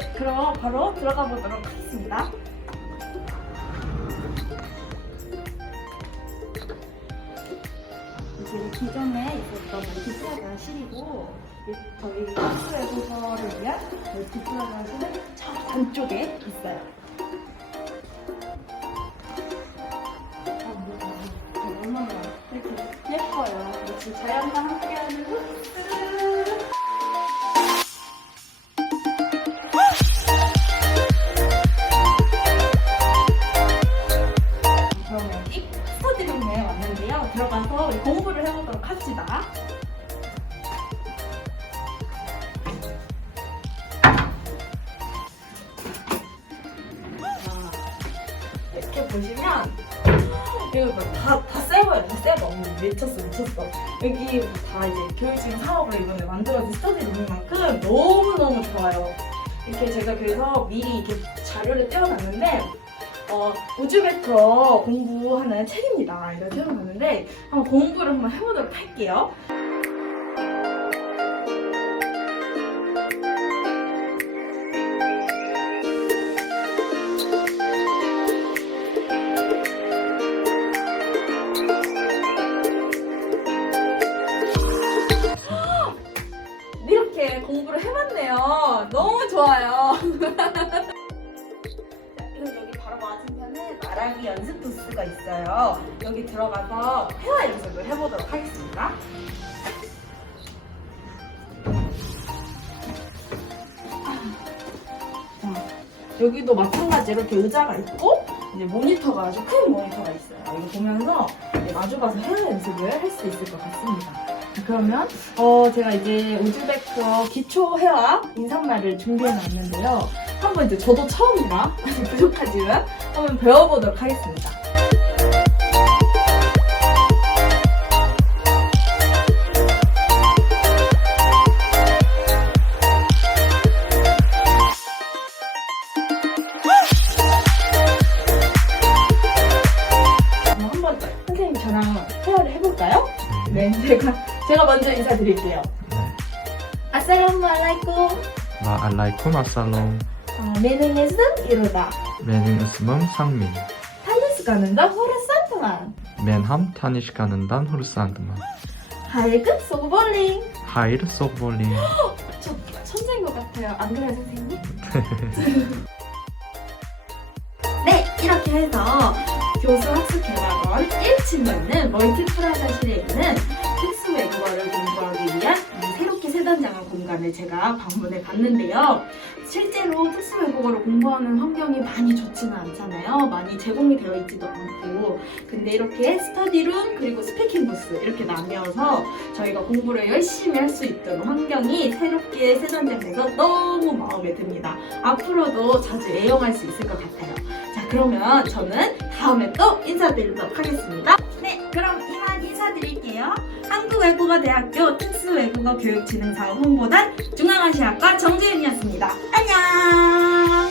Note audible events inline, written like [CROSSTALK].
바로 들어가 보도록 하겠습니다. 이제 기존에 있었던 멀티플라자실이고 저희 학수외국어를 위한 멀티플라자실은 저 안쪽에 있어요. 아, 뭐야. 얼마나 이렇게 예뻐요. 역시 자연과 함께하는 가서 공부를 해보도록 합시다. 자, 이렇게 보시면 이거 다다 새 거예요. 다 새 거. 미쳤어, 미쳤어. 여기 다 이제 교육진 사업을 이번에 만들어진 스터디룸인 만큼 너무 너무 좋아요. 이렇게 제가 그래서 미리 이렇게 자료를 떼어놨는데 어, 우즈베커 공부하는 책입니다. 이거 떼어놨는데 한번 공부를 한번 해보도록 할게요. [GASPS] 이렇게 공부를 해봤네요. 너무 좋아요. [LAUGHS] 연습 부스가 있어요. 여기 들어가서 회화 연습을 해보도록 하겠습니다. 자, 여기도 마찬가지로 이렇게 의자가 있고 이제 모니터가 아주 큰 모니터가 있어요. 이거 보면서 이제 마주 가서 회화 연습을 할 수 있을 것 같습니다. 자, 그러면 어 제가 이제 우즈베크어 기초 회화 인사말을 준비해 놨는데요. 한번 이제 저도 처음이라 [LAUGHS] 부족하지만 한번 배워보도록 하겠습니다. 그럼 한번 선생님 저랑 회화를 해볼까요? 네, 제가 제가 먼저 인사드릴게요. 네. 아살라무 알라이쿰. 마알라이쿰 아살롬 아, 메뉴에서 이루다. 으스멈 상민 탈레스 가는다 호라산트만. 맨함 타니시카는단 후르산드만 하이급 소볼링. 하이르 속볼링 저 천재인 것 같아요. 안 그래요, 선생님? [LAUGHS] 네, 이렇게 해서 교수 학습 개발원 1층에 있는 멀티 프라자실에 있는 특수 외국어를 공부하기 위한 이 새롭게 세단장한 공간을 제가 방문해 봤는데요. 실제로 특수 외국어를 공부하는 환경이 많이 좋지는 않잖아요. 많이 제공이 되어 있지도 않고. 근데 이렇게 스터디룸 그리고 스피킹 부스 이렇게 나뉘어서 저희가 공부를 열심히 할 수 있도록 환경이 새롭게 세단장돼서 너무 마음에 듭니다. 앞으로도 자주 애용할 수 있을 것 같아요. 자, 그러면 저는 다음에 또 인사드리도록 하겠습니다. 네, 그럼 인사드릴게요. 한국외국어대학교 특수외국어 교육진흥사업 홍보단 중앙아시아과 정재윤이었습니다. 안녕!